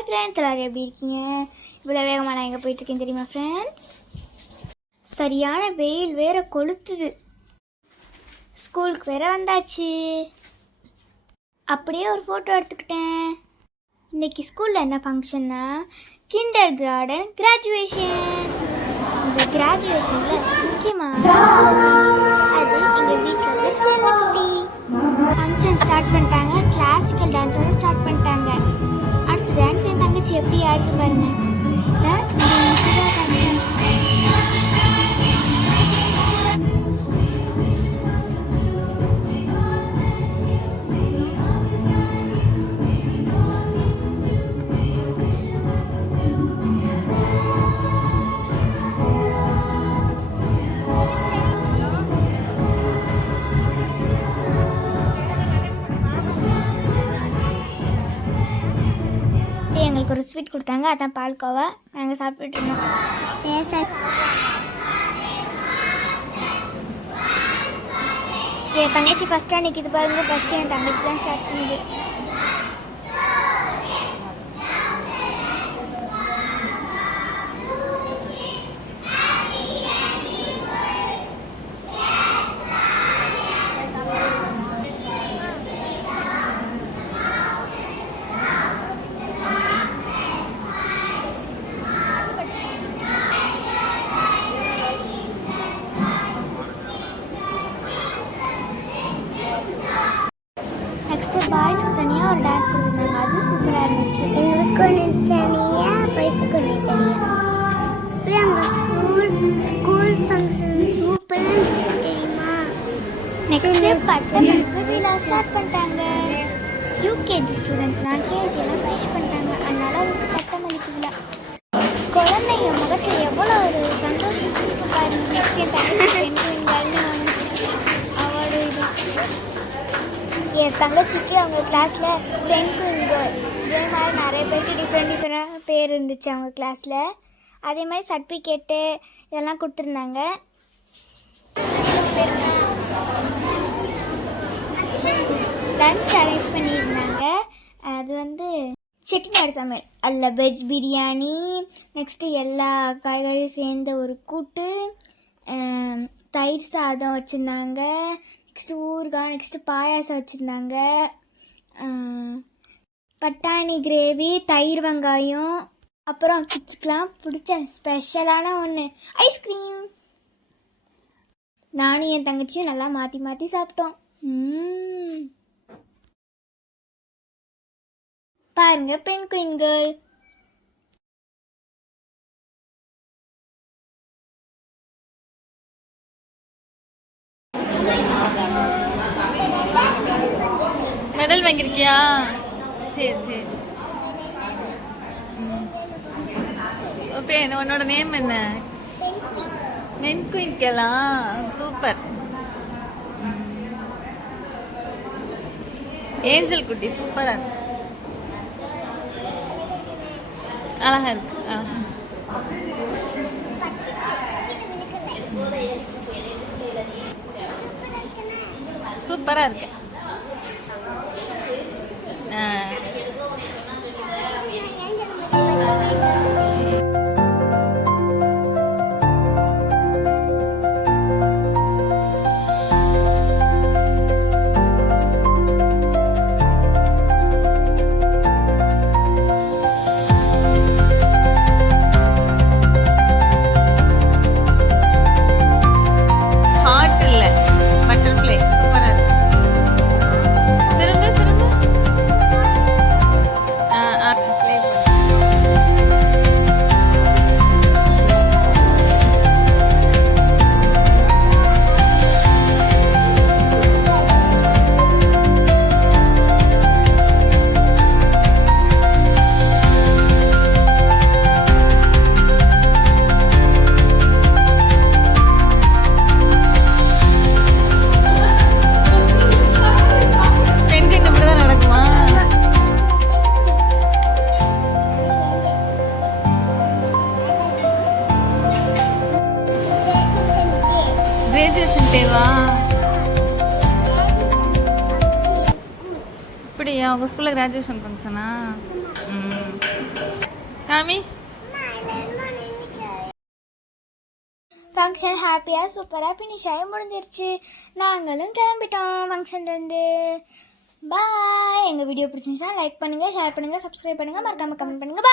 Hi friends, எல்லோரும் எப்படி இருக்கீங்க? இவ்வளோ வேகமாக நான் எங்கே போயிட்டுருக்கேன் தெரியுமா ஃப்ரெண்ட்ஸ்? சரியான வெயில் வேறு கொளுத்துது. ஸ்கூலுக்கு வேற வந்தாச்சு. அப்படியே ஒரு ஃபோட்டோ எடுத்துக்கிட்டேன். இன்றைக்கி ஸ்கூலில் என்ன ஃபங்க்ஷன்னா கிண்டர் கார்டன் கிராஜுவேஷன். இந்த கிராஜுவேஷனில் முக்கியமாக அது எங்கள் வீட்டில் செல்லக்குட்டி. ஃபங்க்ஷன் ஸ்டார்ட் பண்ணிட்டாங்க. கிளாசிக்கல் டான்ஸோட ஸ்டார்ட் பண்ணிட்டாங்க. அடுத்த டான்ஸ் என் தங்கச்சி எப்படி ஆடுது பாருங்க. எங்களுக்கு ஒரு ஸ்வீட் கொடுத்தாங்க, அதான் பால்கோவா. நாங்கள் சாப்பிட்டுட்டு இருந்தோம். ஏன் சார் என் தங்கச்சி ஃபஸ்ட்டாக நிற்கிது பாருங்க. ஃபஸ்ட்டு என் தங்கச்சி தான் ஸ்டார்ட் பண்ணுது. நெக்ஸ்ட்டு பாய்ஸ்க்கு தனியாக ஒரு டான்ஸ் கொடுத்துருந்தாங்க. அதுவும் சூப்பராக இருந்துச்சு. எங்களுக்கு ஒன்று தனியாக பைசுக்கு ஒன்று தனியாக. அப்புறம் அந்த ஸ்கூல் ஃபங்க்ஷன் சூப்பராக இருந்துச்சு தெரியுமா? நெக்ஸ்ட்டு பட்டமளிப்பு விழா ஸ்டார்ட் பண்ணிட்டாங்க. யூகேஜி ஸ்டூடெண்ட்ஸ்லாம் கேஜியெல்லாம் ஃபினிஷ் பண்ணிட்டாங்க. அதனால அவங்களுக்கு பட்டமளிப்பு விழா. குழந்தைங்க முகத்தில் எவ்வளோ ஒரு சந்தோஷம் பாருங்க. நெக்ஸ்ட் என் தங்கச்சி அவார்டு இது என் தங்கச்சிக்கு அவங்க கிளாஸில் டென்த்து இதே மாதிரி நிறைய பேருக்கு டிஃப்ரெண்ட் பேர் இருந்துச்சு அவங்க கிளாஸில். அதே மாதிரி சர்டிஃபிகேட்டு இதெல்லாம் கொடுத்துருந்தாங்க. லன்ச் அரேஞ்ச் பண்ணியிருந்தாங்க. அது வந்து செட்டிநாடு சமையல். அதில் வெஜ் பிரியாணி, நெக்ஸ்ட்டு எல்லா காய்கறியும் சேர்ந்த ஒரு கூட்டு, தயிர் சாதம் வச்சுருந்தாங்க, நெக்ஸ்ட்டு ஊறுகாய், நெக்ஸ்ட்டு பாயாசம் வச்சுருந்தாங்க, பட்டாணி கிரேவி, தயிர் வெங்காயம், அப்புறம் கிட்ஸ்க்கெலாம் பிடிச்ச ஸ்பெஷலான ஒன்று ஐஸ்கிரீம். நானும் என் தங்கச்சியும் நல்லா மாற்றி மாற்றி சாப்பிட்டோம். பாருங்க பெண் குயின் கேர்ள். மெடல் வாங்கியிருக்கியா? சரி சரி. பேர் உன்னோட நேம் என்ன? பெண் குயின் கேர்ள். சூப்பர். ஏஞ்சல் குட்டி சூப்பராக இருக்கு. அழகா இருக்கு. சூப்பராக இருக்கு. கிராஜுவேஷன் டேவா? இப்படியா உங்கள் ஸ்கூலில் கிராஜுவேஷன் ஃபங்க்ஷனா? காமி. ஃபங்க்ஷன் ஹாப்பியாக சூப்பராக ஃபினிஷ் ஆகி முடிஞ்சிருச்சு. நாங்களும் கிளம்பிட்டோம் ஃபங்க்ஷன்லேருந்து. பாய். எங்கள் வீடியோ பிடிச்சிருந்துச்சுன்னா லைக் பண்ணுங்கள், ஷேர் பண்ணுங்கள், சப்ஸ்கிரைப் பண்ணுங்கள், மறக்காமல் கமெண்ட் பண்ணுங்கள். பாய்.